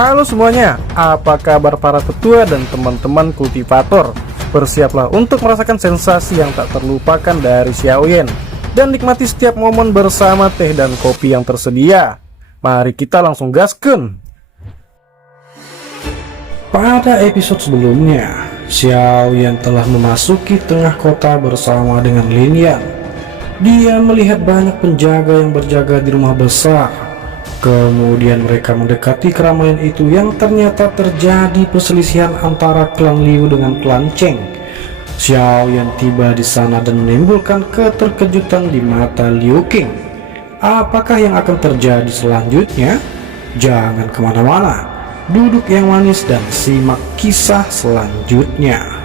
Halo semuanya, apa kabar para tetua dan teman-teman kultivator? Bersiaplah untuk merasakan sensasi yang tak terlupakan dari Xiaoyan dan nikmati setiap momen bersama teh dan kopi yang tersedia. Mari kita langsung gasken. Pada episode sebelumnya, Xiaoyan telah memasuki tengah kota bersama dengan Lin Yan. Dia melihat banyak penjaga yang berjaga di rumah besar. Kemudian mereka mendekati keramaian itu yang ternyata terjadi perselisihan antara klan Liu dengan klan Cheng. Xiaoyan tiba di sana dan menimbulkan keterkejutan di mata Liu Qing. Apakah yang akan terjadi selanjutnya? Jangan kemana-mana, duduk yang manis dan simak kisah selanjutnya.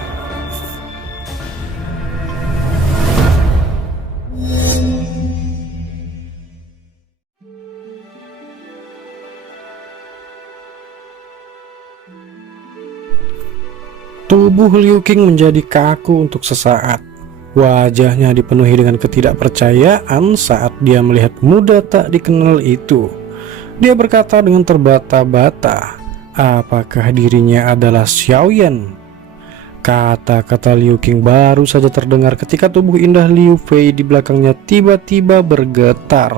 Tubuh Liu Qing menjadi kaku untuk sesaat. Wajahnya dipenuhi dengan ketidakpercayaan saat dia melihat muda tak dikenal itu. Dia berkata dengan terbata-bata, apakah dirinya adalah Xiaoyan? Kata-kata Liu Qing baru saja terdengar ketika tubuh indah Liu Fei di belakangnya tiba-tiba bergetar.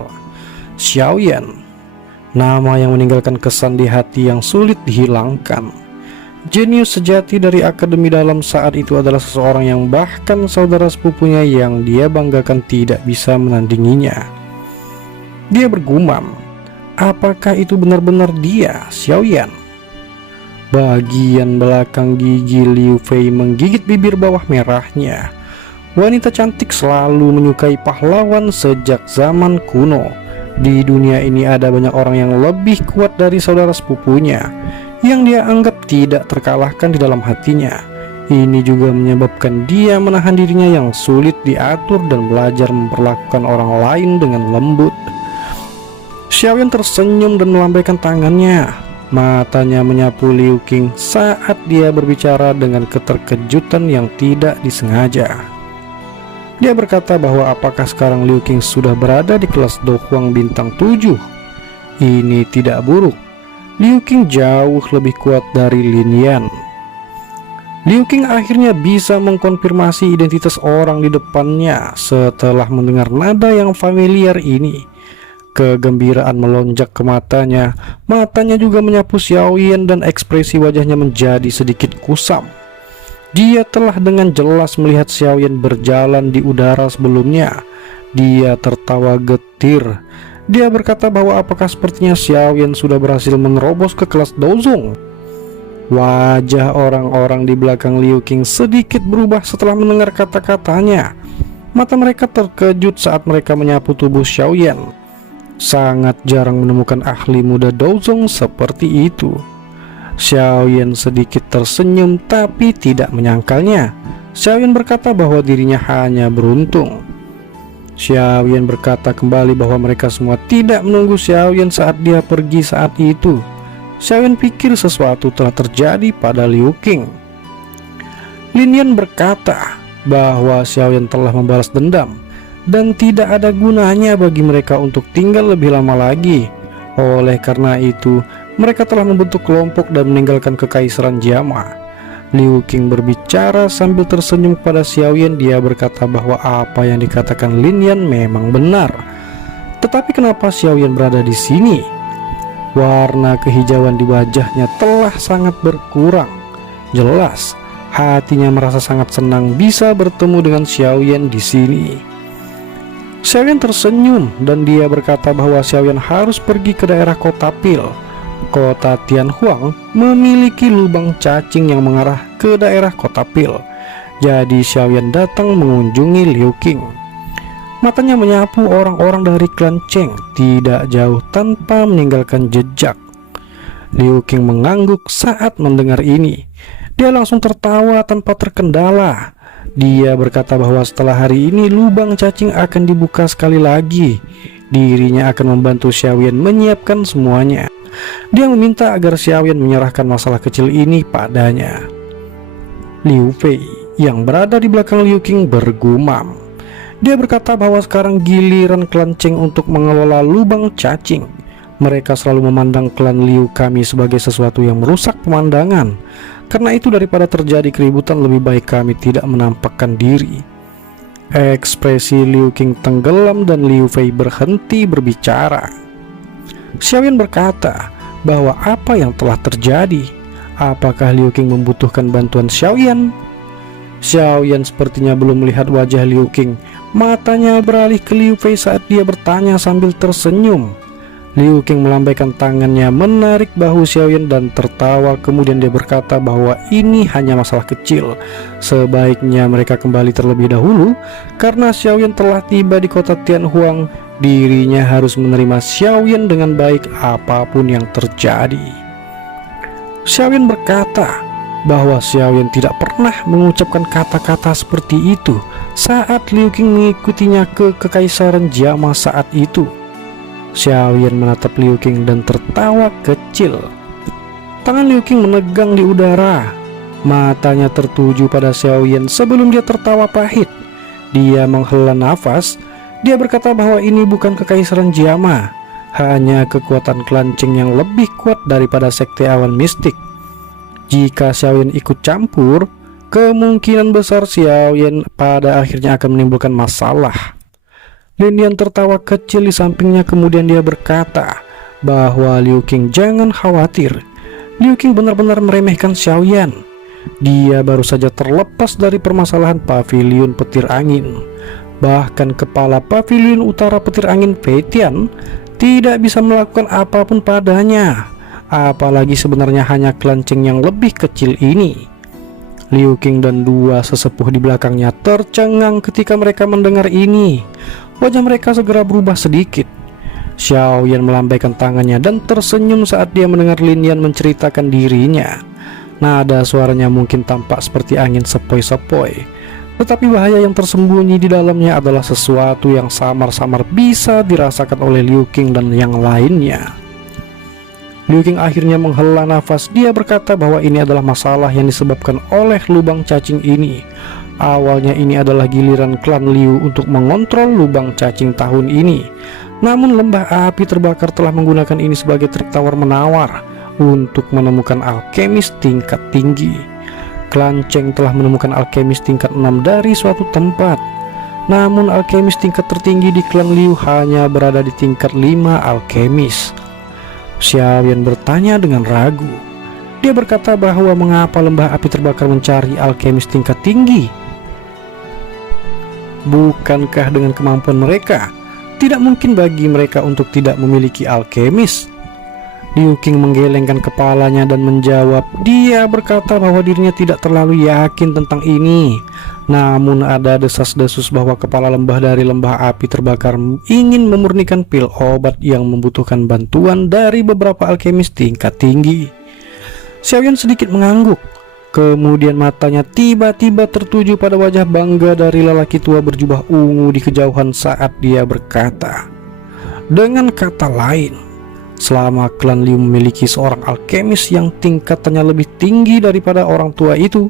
Xiaoyan, nama yang meninggalkan kesan di hati yang sulit dihilangkan. Jenius sejati dari Akademi Dalam saat itu adalah seseorang yang bahkan saudara sepupunya yang dia banggakan tidak bisa menandinginya. Dia bergumam, apakah itu benar-benar dia, Xiaoyan? Bagian belakang gigi Liu Fei menggigit bibir bawah merahnya. Wanita cantik selalu menyukai pahlawan sejak zaman kuno. Di dunia ini ada banyak orang yang lebih kuat dari saudara sepupunya, yang dia anggap tidak terkalahkan di dalam hatinya. Ini juga menyebabkan dia menahan dirinya yang sulit diatur dan belajar memperlakukan orang lain dengan lembut. Xiaoyan tersenyum dan melambaikan tangannya. Matanya menyapu Liu Qing saat dia berbicara dengan keterkejutan yang tidak disengaja. Dia berkata bahwa apakah sekarang Liu Qing sudah berada di kelas Do Huang bintang 7? Ini tidak buruk. Liu Qing jauh lebih kuat dari Lin Yan. Liu Qing akhirnya bisa mengkonfirmasi identitas orang di depannya setelah mendengar nada yang familiar ini. Kegembiraan melonjak ke matanya. Matanya juga menyapu Xiaoyan dan ekspresi wajahnya menjadi sedikit kusam. Dia telah dengan jelas melihat Xiaoyan berjalan di udara sebelumnya. Dia tertawa getir. Dia berkata bahwa apakah sepertinya Xiaoyan sudah berhasil menerobos ke kelas Dozong. Wajah orang-orang di belakang Liu Qing sedikit berubah setelah mendengar kata-katanya. Mata mereka terkejut saat mereka menyapu tubuh Xiaoyan. Sangat jarang menemukan ahli muda Dozong seperti itu. Xiaoyan sedikit tersenyum tapi tidak menyangkalnya. Xiaoyan berkata bahwa dirinya hanya beruntung. Xiaoyan berkata kembali bahwa mereka semua tidak menunggu Xiaoyan saat dia pergi saat itu. Xiaoyan pikir sesuatu telah terjadi pada Liu Qing. Lin Yan berkata bahwa Xiaoyan telah membalas dendam dan tidak ada gunanya bagi mereka untuk tinggal lebih lama lagi. Oleh karena itu, mereka telah membentuk kelompok dan meninggalkan kekaisaran Jama. Liu Qing berbicara sambil tersenyum kepada Xiaoyan. Dia berkata bahwa apa yang dikatakan Lin Yan memang benar. Tetapi kenapa Xiaoyan berada di sini? Warna kehijauan di wajahnya telah sangat berkurang. Jelas, hatinya merasa sangat senang bisa bertemu dengan Xiaoyan di sini. Xiaoyan tersenyum dan dia berkata bahwa Xiaoyan harus pergi ke daerah kota Pil. Kota Tianhuang memiliki lubang cacing yang mengarah ke daerah kota Pil. Jadi Xiaoyan datang mengunjungi Liu Qing. Matanya menyapu orang-orang dari klan Cheng tidak jauh tanpa meninggalkan jejak. Liu Qing mengangguk saat mendengar ini. Dia langsung tertawa tanpa terkendala. Dia berkata bahwa setelah hari ini lubang cacing akan dibuka sekali lagi. Dirinya akan membantu Xiaoyan menyiapkan semuanya. Dia meminta agar Xiaoyan menyerahkan masalah kecil ini padanya. Liu Fei yang berada di belakang Liu Qing bergumam. Dia berkata bahwa sekarang giliran klan Cheng untuk mengelola lubang cacing. Mereka selalu memandang klan Liu Kami sebagai sesuatu yang merusak pemandangan. Karena itu daripada terjadi keributan, lebih baik kami tidak menampakkan diri. Ekspresi Liu Qing tenggelam dan Liu Fei berhenti berbicara. Xiaoyan berkata bahwa apa yang telah terjadi? Apakah Liu Qing membutuhkan bantuan Xiaoyan? Xiaoyan sepertinya belum melihat wajah Liu Qing. Matanya beralih ke Liu Fei saat dia bertanya sambil tersenyum. Liu Qing melambaikan tangannya menarik bahu Xiaoyan dan tertawa. Kemudian dia berkata bahwa ini hanya masalah kecil. Sebaiknya mereka kembali terlebih dahulu karena Xiaoyan telah tiba di kota Tianhuang. Dirinya harus menerima Xiaoyan dengan baik apapun yang terjadi. Xiaoyan berkata bahwa Xiaoyan tidak pernah mengucapkan kata-kata seperti itu saat Liu Qing mengikutinya ke Kekaisaran Jama saat itu. Xiaoyan menatap Liu Qing dan tertawa kecil. Tangan Liu Qing menegang di udara. Matanya tertuju pada Xiaoyan sebelum dia tertawa pahit. Dia menghela nafas. Dia berkata bahwa ini bukan Kekaisaran Jama, hanya kekuatan klan Qing yang lebih kuat daripada sekte awan mistik. Jika Xiaoyan ikut campur, kemungkinan besar Xiaoyan pada akhirnya akan menimbulkan masalah. Lin Yan tertawa kecil di sampingnya, kemudian dia berkata bahwa Liu Qing jangan khawatir. Liu Qing benar-benar meremehkan Xiaoyan. Dia baru saja terlepas dari permasalahan pavilion petir angin. Bahkan kepala pavilion utara petir angin Fei Tian tidak bisa melakukan apapun padanya. Apalagi sebenarnya hanya klan Qing yang lebih kecil ini. Liu Qing dan dua sesepuh di belakangnya tercengang ketika mereka mendengar ini. Wajah mereka segera berubah sedikit. Xiaoyan melambaikan tangannya dan tersenyum saat dia mendengar Lin Yan menceritakan dirinya. Nada suaranya mungkin tampak seperti angin sepoi-sepoi, tetapi bahaya yang tersembunyi di dalamnya adalah sesuatu yang samar-samar bisa dirasakan oleh Liu Qing dan yang lainnya. Liu Qing akhirnya menghela nafas. Dia berkata bahwa ini adalah masalah yang disebabkan oleh lubang cacing ini. Awalnya ini adalah giliran klan Liu untuk mengontrol lubang cacing tahun ini. Namun lembah api terbakar telah menggunakan ini sebagai trik tawar-menawar untuk menemukan alkemis tingkat tinggi. Klan Qing telah menemukan alkemis tingkat 6 dari suatu tempat. Namun alkemis tingkat tertinggi di klan Liu hanya berada di tingkat 5 alkemis. Xiaoyan bertanya dengan ragu. Dia berkata bahwa mengapa lembah api terbakar mencari alkemis tingkat tinggi? Bukankah dengan kemampuan mereka tidak mungkin bagi mereka untuk tidak memiliki alkemis? Liu Qing menggelengkan kepalanya dan menjawab. Dia berkata bahwa dirinya tidak terlalu yakin tentang ini. Namun ada desas-desus bahwa kepala lembah dari lembah api terbakar ingin memurnikan pil obat yang membutuhkan bantuan dari beberapa alkemis tingkat tinggi. Xiaoyan sedikit mengangguk. Kemudian matanya tiba-tiba tertuju pada wajah bangga dari lelaki tua berjubah ungu di kejauhan saat dia berkata. Dengan kata lain, selama klan Liu memiliki seorang alkemis yang tingkatannya lebih tinggi daripada orang tua itu,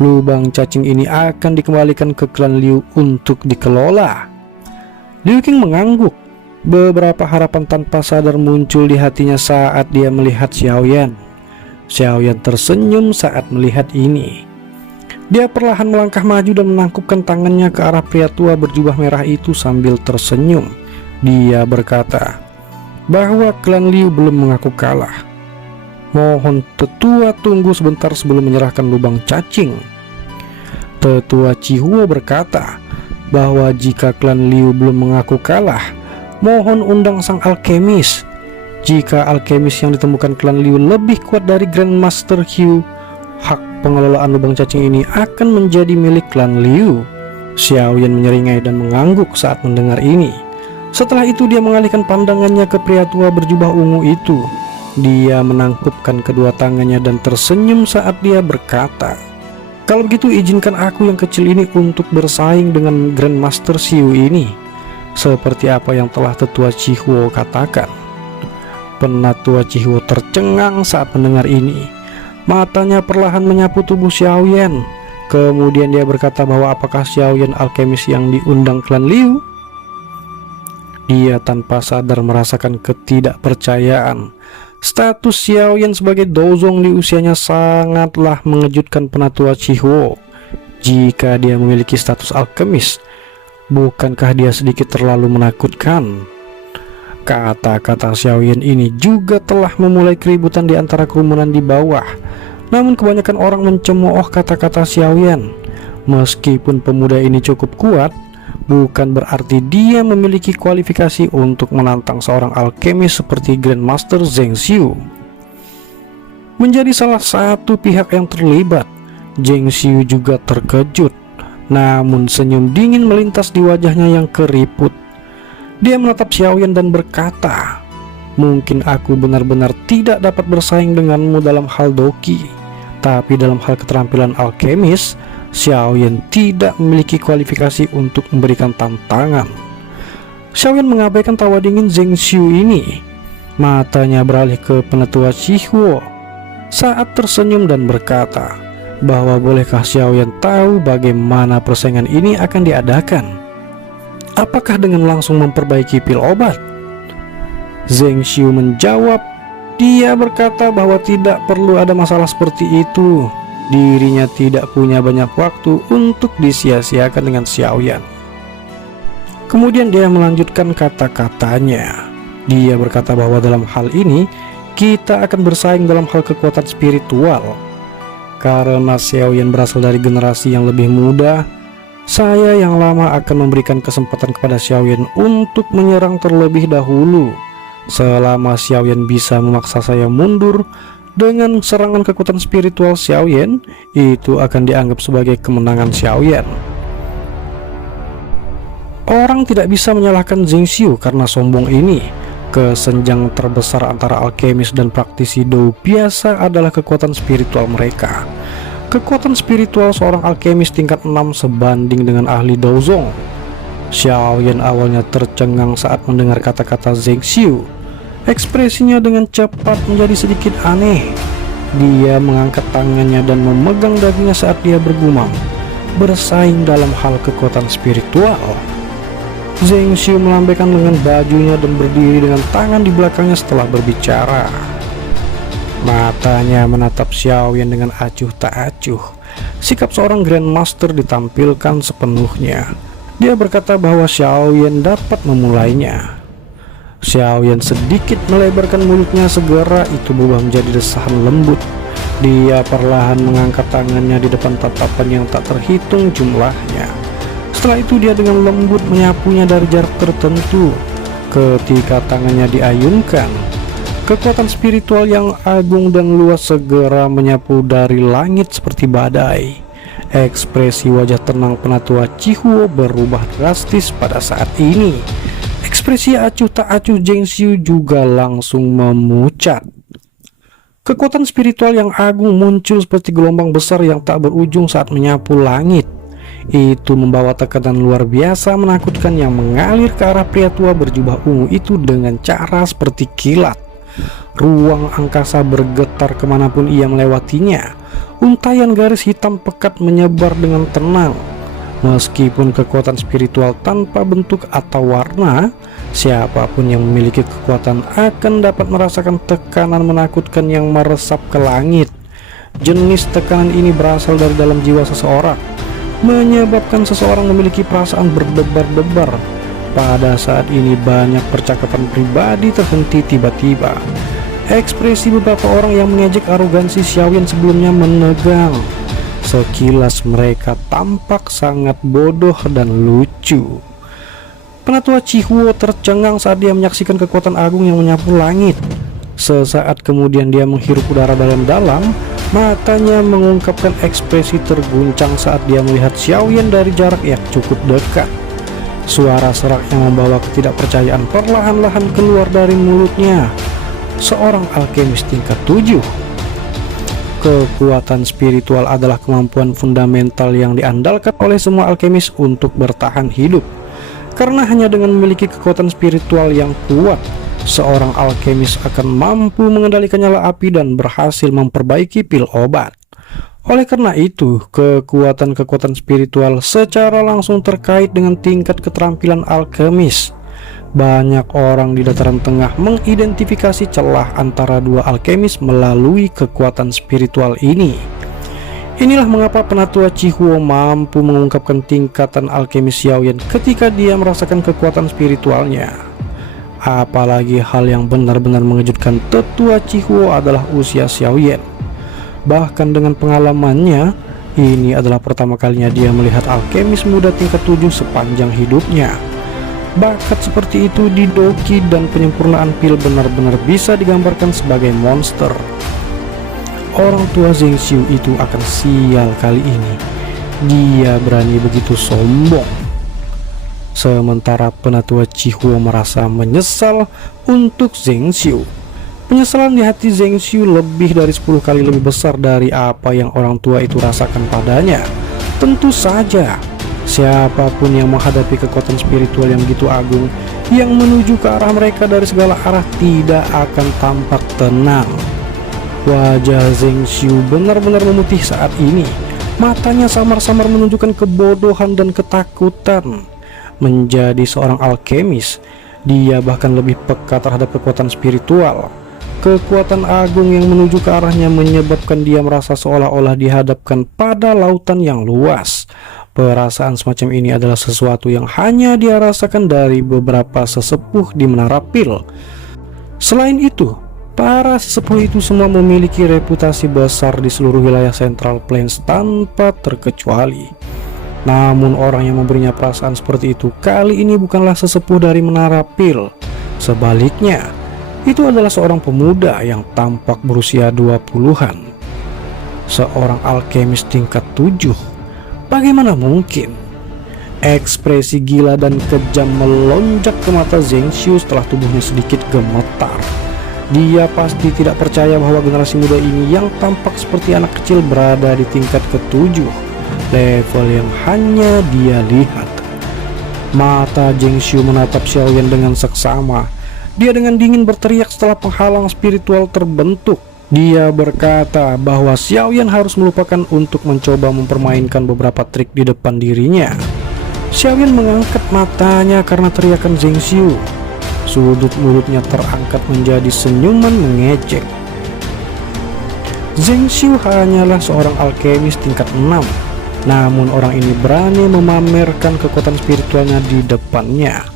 lubang cacing ini akan dikembalikan ke klan Liu untuk dikelola. Liu Qing mengangguk. Beberapa harapan tanpa sadar muncul di hatinya saat dia melihat Xiaoyan. Xiaoyan tersenyum saat melihat ini. Dia perlahan melangkah maju dan menangkupkan tangannya ke arah pria tua berjubah merah itu sambil tersenyum. Dia berkata bahwa klan Liu belum mengaku kalah. Mohon tetua tunggu sebentar sebelum menyerahkan lubang cacing. Tetua Cihuo berkata bahwa jika klan Liu belum mengaku kalah, mohon undang sang alkemis. Jika alkemis yang ditemukan klan Liu lebih kuat dari Grandmaster Hu, hak pengelolaan lubang cacing ini akan menjadi milik klan Liu. Xiaoyan menyeringai dan mengangguk saat mendengar ini. Setelah itu dia mengalihkan pandangannya ke pria tua berjubah ungu itu. Dia menangkupkan kedua tangannya dan tersenyum saat dia berkata, kalau begitu izinkan aku yang kecil ini untuk bersaing dengan Grandmaster Xiu ini, seperti apa yang telah tetua Cihuo katakan. Penatua Cihuo tercengang saat mendengar ini. Matanya perlahan menyapu tubuh Xiaoyan. Kemudian dia berkata bahwa apakah Xiaoyan alkemis yang diundang klan Liu? dia tanpa sadar merasakan ketidakpercayaan. Status Xiaoyan sebagai Dozong di usianya sangatlah mengejutkan Penatua Chihuo. Jika dia memiliki status alkemis, bukankah dia sedikit terlalu menakutkan? Kata-kata Xiaoyan ini juga telah memulai keributan di antara kerumunan di bawah. Namun kebanyakan orang mencemooh kata-kata Xiaoyan. Meskipun pemuda ini cukup kuat, bukan berarti dia memiliki kualifikasi untuk menantang seorang alkemis seperti Grandmaster Zheng Xiu. Menjadi salah satu pihak yang terlibat, Zheng Xiu juga terkejut. Namun senyum dingin melintas di wajahnya yang keriput. Dia menatap Xiaoyan dan berkata, "Mungkin aku benar-benar tidak dapat bersaing denganmu dalam hal doki, tapi dalam hal keterampilan alkemis, Xiaoyan tidak memiliki kualifikasi untuk memberikan tantangan." Xiaoyan mengabaikan tawa dingin Zheng Xiu ini. Matanya beralih ke Penatua Chihuo saat tersenyum dan berkata bahwa bolehkah Xiaoyan tahu bagaimana persaingan ini akan diadakan? Apakah dengan langsung memperbaiki pil obat? Zheng Xiu menjawab. Dia berkata bahwa tidak perlu ada masalah seperti itu. Dirinya tidak punya banyak waktu untuk disia-siakan dengan Xiaoyan. Kemudian dia melanjutkan kata-katanya. Dia berkata bahwa dalam hal ini kita akan bersaing dalam hal kekuatan spiritual. Karena Xiaoyan berasal dari generasi yang lebih muda, saya yang lama akan memberikan kesempatan kepada Xiaoyan untuk menyerang terlebih dahulu. Selama Xiaoyan bisa memaksa saya mundur dengan serangan kekuatan spiritual Xiaoyan, itu akan dianggap sebagai kemenangan Xiaoyan. Orang tidak bisa menyalahkan Zheng Xiu karena sombong ini. Kesenjangan terbesar antara alkemis dan praktisi Dou biasa adalah kekuatan spiritual mereka. Kekuatan spiritual seorang alkemis tingkat 6 sebanding dengan ahli Dozong. Xiaoyan awalnya tercengang saat mendengar kata-kata Zheng Xiu. Ekspresinya dengan cepat menjadi sedikit aneh. Dia mengangkat tangannya dan memegang dagunya saat dia bergumam, "Bersaing dalam hal kekuatan spiritual." Zheng Xiu melambaikan lengan bajunya dan berdiri dengan tangan di belakangnya setelah berbicara. Matanya menatap Xiaoyan dengan acuh tak acuh. Sikap seorang Grandmaster ditampilkan sepenuhnya. Dia berkata bahwa Xiaoyan dapat memulainya. Xiaoyan sedikit melebarkan mulutnya, segera itu berubah menjadi desahan lembut. Dia perlahan mengangkat tangannya di depan tatapan yang tak terhitung jumlahnya. Setelah itu dia dengan lembut menyapunya dari jarak tertentu. Ketika tangannya diayunkan, kekuatan spiritual yang agung dan luas segera menyapu dari langit seperti badai. Ekspresi wajah tenang Penatua Chihuo berubah drastis pada saat ini. Ekspresi acuh tak acuh Zheng Xiu juga langsung memucat. Kekuatan spiritual yang agung muncul seperti gelombang besar yang tak berujung saat menyapu langit. Itu membawa tekanan luar biasa menakutkan yang mengalir ke arah pria tua berjubah ungu itu dengan cara seperti kilat. Ruang angkasa bergetar kemanapun ia melewatinya. Untaian garis hitam pekat menyebar dengan tenang. Meskipun kekuatan spiritual tanpa bentuk atau warna, siapapun yang memiliki kekuatan akan dapat merasakan tekanan menakutkan yang meresap ke langit. Jenis tekanan ini berasal dari dalam jiwa seseorang, menyebabkan seseorang memiliki perasaan berdebar-debar. Pada saat ini banyak percakapan pribadi terhenti tiba-tiba. Ekspresi beberapa orang yang mengejek arogansi Xiaoyan sebelumnya menegang. Sekilas mereka tampak sangat bodoh dan lucu. Penatua Chihuo tercengang saat dia menyaksikan kekuatan agung yang menyapu langit. Sesaat kemudian dia menghirup udara dalam-dalam. Matanya mengungkapkan ekspresi terguncang saat dia melihat Xiaoyan dari jarak yang cukup dekat. Suara serak yang membawa ketidakpercayaan perlahan-lahan keluar dari mulutnya. Seorang alkemis tingkat 7. Kekuatan spiritual adalah kemampuan fundamental yang diandalkan oleh semua alkemis untuk bertahan hidup. Karena hanya dengan memiliki kekuatan spiritual yang kuat, seorang alkemis akan mampu mengendalikan nyala api dan berhasil memperbaiki pil obat. Oleh karena itu, kekuatan-kekuatan spiritual secara langsung terkait dengan tingkat keterampilan alkemis. Banyak orang di dataran tengah mengidentifikasi celah antara dua alkemis melalui kekuatan spiritual ini. Inilah mengapa penatua Chihuo mampu mengungkapkan tingkatan alkemis Xiaoyan ketika dia merasakan kekuatan spiritualnya. Apalagi hal yang benar-benar mengejutkan tetua Chihuo adalah usia Xiaoyan. Bahkan dengan pengalamannya, ini adalah pertama kalinya dia melihat alkemis muda tingkat 7 sepanjang hidupnya. Bakat seperti itu di Doki dan penyempurnaan pil benar-benar bisa digambarkan sebagai monster. Orang tua Zheng Xiu itu akan sial kali ini. Dia berani begitu sombong. Sementara penatua Chihuo merasa menyesal untuk Zheng Xiu. Penyesalan di hati Zheng Xiu lebih dari 10 kali lebih besar dari apa yang orang tua itu rasakan padanya. Tentu saja, siapapun yang menghadapi kekuatan spiritual yang begitu agung yang menuju ke arah mereka dari segala arah tidak akan tampak tenang. Wajah Zheng Xiu benar-benar memutih saat ini. Matanya samar-samar menunjukkan kebodohan dan ketakutan. Menjadi seorang alkemis, dia bahkan lebih peka terhadap kekuatan spiritual. Kekuatan agung yang menuju ke arahnya menyebabkan dia merasa seolah-olah dihadapkan pada lautan yang luas. Perasaan semacam ini adalah sesuatu yang hanya dia rasakan dari beberapa sesepuh di Menara Pil. Selain itu, para sesepuh itu semua memiliki reputasi besar di seluruh wilayah Central Plains tanpa terkecuali. Namun orang yang memberinya perasaan seperti itu kali ini bukanlah sesepuh dari Menara Pil. Sebaliknya, itu adalah seorang pemuda yang tampak berusia 20-an. Seorang alkemis tingkat 7. Bagaimana mungkin? Ekspresi gila dan kejam melonjak ke mata Zheng Xiu setelah tubuhnya sedikit gemetar. Dia pasti tidak percaya bahwa generasi muda ini yang tampak seperti anak kecil berada di tingkat ke-7, level yang hanya dia lihat. Mata Zheng Xiu menatap Xiaoyan dengan seksama. Dia dengan dingin berteriak setelah penghalang spiritual terbentuk. Dia berkata bahwa Xiaoyan harus melupakan untuk mencoba mempermainkan beberapa trik di depan dirinya. Xiaoyan mengangkat matanya karena teriakan Zheng Xiu. Sudut mulutnya terangkat menjadi senyuman mengejek. Zheng Xiu hanyalah seorang alkemis tingkat 6. Namun orang ini berani memamerkan kekuatan spiritualnya di depannya.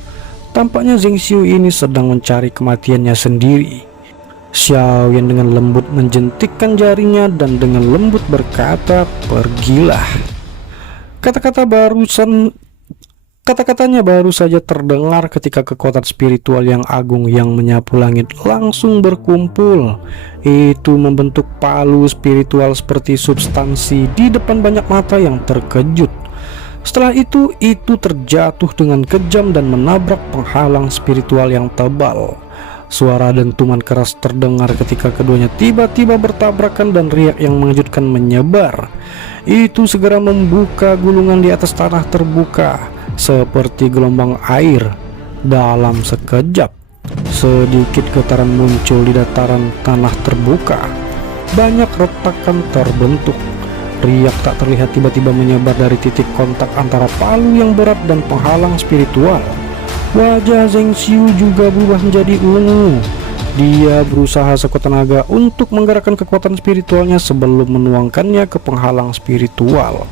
Tampaknya Zheng Xiu ini sedang mencari kematiannya sendiri. Xiaoyan dengan lembut menjentikkan jarinya dan dengan lembut berkata, "Pergilah." Kata-katanya baru saja terdengar ketika kekuatan spiritual yang agung yang menyapu langit langsung berkumpul. Itu membentuk palu spiritual seperti substansi di depan banyak mata yang terkejut. Setelah itu terjatuh dengan kejam dan menabrak penghalang spiritual yang tebal. Suara dentuman keras terdengar ketika keduanya tiba-tiba bertabrakan dan riak yang mengejutkan menyebar. Itu segera membuka gulungan di atas tanah terbuka seperti gelombang air. Dalam sekejap, sedikit getaran muncul di dataran tanah terbuka. Banyak retakan terbentuk. Riak tak terlihat tiba-tiba menyebar dari titik kontak antara palu yang berat dan penghalang spiritual. Wajah Zheng Xiu juga berubah menjadi ungu. Dia berusaha sekuat tenaga untuk menggerakkan kekuatan spiritualnya sebelum menuangkannya ke penghalang spiritual.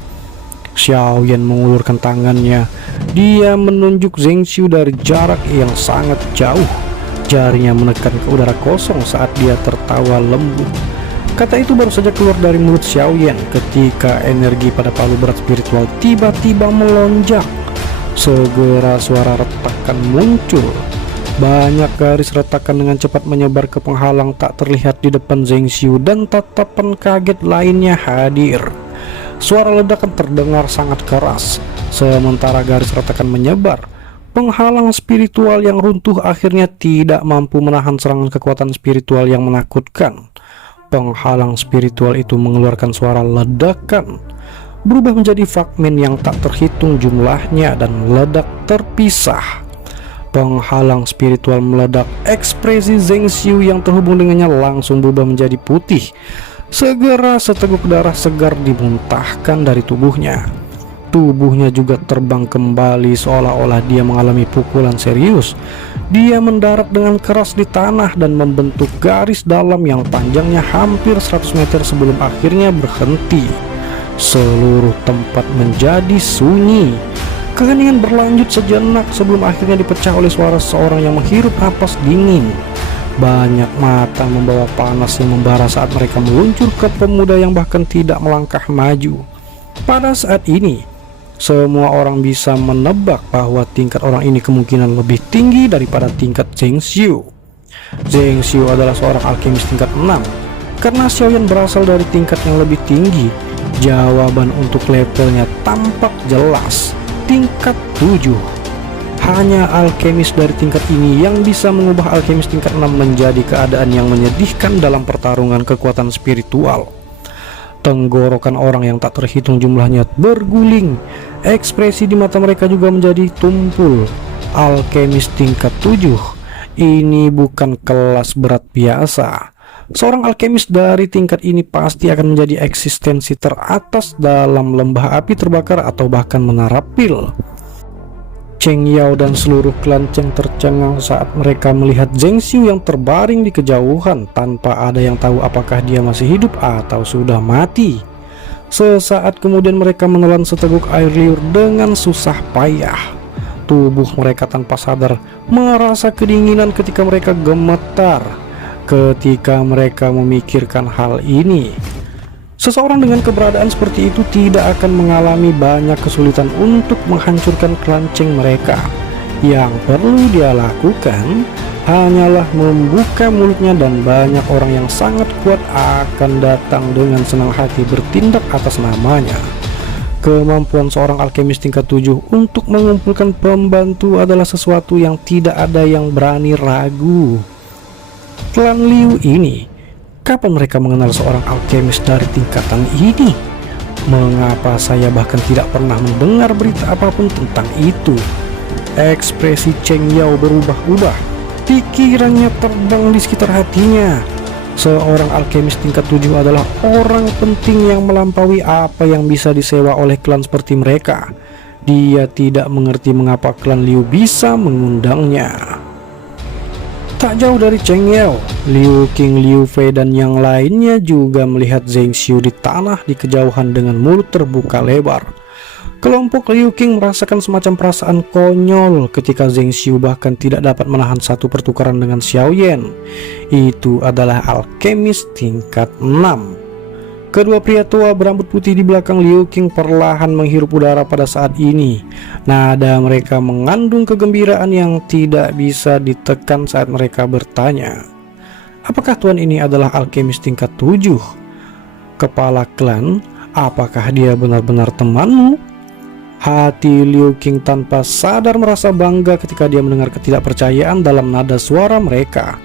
Xiaoyan mengulurkan tangannya. Dia menunjuk Zheng Xiu dari jarak yang sangat jauh. Jarinya menekan ke udara kosong saat dia tertawa lembut. Kata itu baru saja keluar dari mulut Xiaoyan ketika energi pada palu berat spiritual tiba-tiba melonjak. Segera suara retakan muncul. Banyak garis retakan dengan cepat menyebar ke penghalang tak terlihat di depan Zheng Xiu dan tatapan kaget lainnya hadir. Suara ledakan terdengar sangat keras. Sementara garis retakan menyebar, penghalang spiritual yang runtuh akhirnya tidak mampu menahan serangan kekuatan spiritual yang menakutkan. Penghalang spiritual itu mengeluarkan suara ledakan, berubah menjadi fragmen yang tak terhitung jumlahnya dan meledak terpisah. Penghalang spiritual meledak. Ekspresi Zheng Xiu yang terhubung dengannya langsung berubah menjadi putih. Segera seteguk darah segar dimuntahkan dari tubuhnya. Tubuhnya juga terbang kembali seolah-olah dia mengalami pukulan serius. Dia mendarat dengan keras di tanah dan membentuk garis dalam yang panjangnya hampir 100 meter sebelum akhirnya berhenti. Seluruh tempat menjadi sunyi. Keheningan berlanjut sejenak sebelum akhirnya dipecah oleh suara seorang yang menghirup napas dingin. Banyak mata membawa panas yang membara saat mereka meluncur ke pemuda yang bahkan tidak melangkah maju. Pada saat ini, semua orang bisa menebak bahwa tingkat orang ini kemungkinan lebih tinggi daripada tingkat Zheng Xiu. Zheng Xiu adalah seorang alkemis tingkat 6. Karena Xiaoyan berasal dari tingkat yang lebih tinggi, jawaban untuk levelnya tampak jelas, tingkat 7. Hanya alkemis dari tingkat ini yang bisa mengubah alkemis tingkat 6 menjadi keadaan yang menyedihkan dalam pertarungan kekuatan spiritual. Tenggorokan orang yang tak terhitung jumlahnya berguling. Ekspresi di mata mereka juga menjadi tumpul. Alkemis tingkat 7 ini bukan kelas berat biasa. Seorang alkemis dari tingkat ini pasti akan menjadi eksistensi teratas dalam lembah api terbakar atau bahkan menara pil. Cheng Yao dan seluruh klan Cheng tercengang saat mereka melihat Zheng Xiu yang terbaring di kejauhan tanpa ada yang tahu apakah dia masih hidup atau sudah mati. Sesaat kemudian mereka menelan seteguk air liur dengan susah payah. Tubuh mereka tanpa sadar merasa kedinginan ketika mereka gemetar. Ketika mereka memikirkan hal ini, seseorang dengan keberadaan seperti itu tidak akan mengalami banyak kesulitan untuk menghancurkan klan Cheng mereka. Yang perlu dia lakukan hanyalah membuka mulutnya dan banyak orang yang sangat kuat akan datang dengan senang hati bertindak atas namanya. Kemampuan seorang alkemis tingkat 7 untuk mengumpulkan pembantu adalah sesuatu yang tidak ada yang berani ragu. Klan Liu ini, kapan mereka mengenal seorang alkemis dari tingkatan ini? Mengapa saya bahkan tidak pernah mendengar berita apapun tentang itu? Ekspresi Cheng Yao berubah-ubah. Pikirannya terbang di sekitar hatinya. Seorang alkemis tingkat 7 adalah orang penting yang melampaui apa yang bisa disewa oleh klan seperti mereka. Dia tidak mengerti mengapa klan Liu bisa mengundangnya. Tak jauh dari Cheng Yao, Liu Qing, Liu Fei dan yang lainnya juga melihat Zheng Xiu di tanah di kejauhan dengan mulut terbuka lebar. Kelompok Liu Qing merasakan semacam perasaan konyol ketika Zheng Xiu bahkan tidak dapat menahan satu pertukaran dengan Xiaoyan. Itu adalah alkemis tingkat 6. Kedua pria tua berambut putih di belakang Liu Qing perlahan menghirup udara pada saat ini. Nada mereka mengandung kegembiraan yang tidak bisa ditekan saat mereka bertanya, apakah tuan ini adalah alkemis tingkat 7? Kepala klan, apakah dia benar-benar temanmu? Hati Liu Qing tanpa sadar merasa bangga ketika dia mendengar ketidakpercayaan dalam nada suara mereka.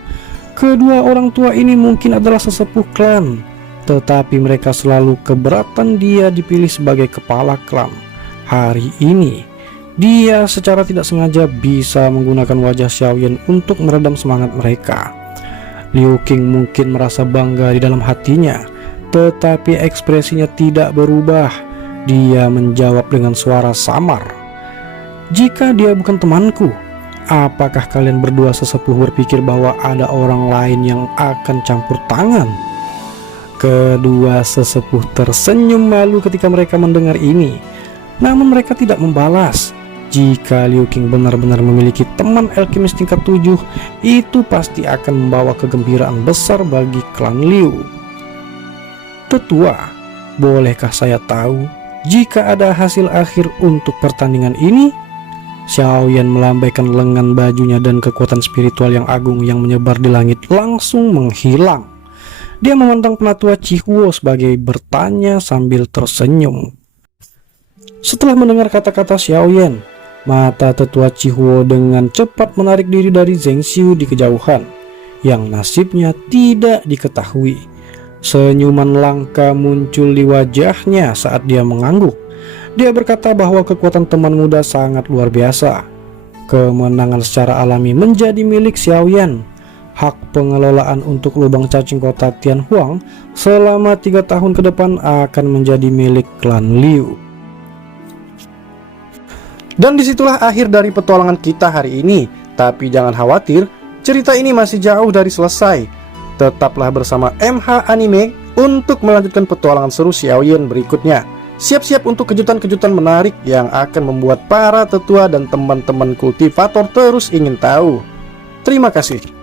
Kedua orang tua ini mungkin adalah sesepuh klan, tetapi mereka selalu keberatan dia dipilih sebagai kepala klan. Hari ini, dia secara tidak sengaja bisa menggunakan wajah Xiaoyan untuk meredam semangat mereka. Liu Qing mungkin merasa bangga di dalam hatinya, tetapi ekspresinya tidak berubah. Dia menjawab dengan suara samar, jika dia bukan temanku, apakah kalian berdua sesepuh berpikir bahwa ada orang lain yang akan campur tangan? Kedua sesepuh tersenyum malu ketika mereka mendengar ini, namun mereka tidak membalas. Jika Liu Qing benar-benar memiliki teman alkemis tingkat 7, itu pasti akan membawa kegembiraan besar bagi klan Liu. Tetua, bolehkah saya tahu jika ada hasil akhir untuk pertandingan ini? Xiaoyan melambaikan lengan bajunya dan kekuatan spiritual yang agung yang menyebar di langit langsung menghilang. Dia memandang penatua Chihuo sebagai bertanya sambil tersenyum. Setelah mendengar kata-kata Xiaoyan, mata tetua Chihuo dengan cepat menarik diri dari Zheng Xiu di kejauhan, yang nasibnya tidak diketahui. Senyuman langka muncul di wajahnya saat dia mengangguk. Dia berkata bahwa kekuatan teman muda sangat luar biasa. Kemenangan secara alami menjadi milik Xiaoyan. Hak pengelolaan untuk lubang cacing kota Tianhuang selama 3 tahun ke depan akan menjadi milik klan Liu. Dan disitulah akhir dari petualangan kita hari ini. Tapi jangan khawatir, cerita ini masih jauh dari selesai. Tetaplah bersama MH Anime untuk melanjutkan petualangan seru Xiaoyan berikutnya. Siap-siap untuk kejutan-kejutan menarik yang akan membuat para tetua dan teman-teman kultivator terus ingin tahu. Terima kasih.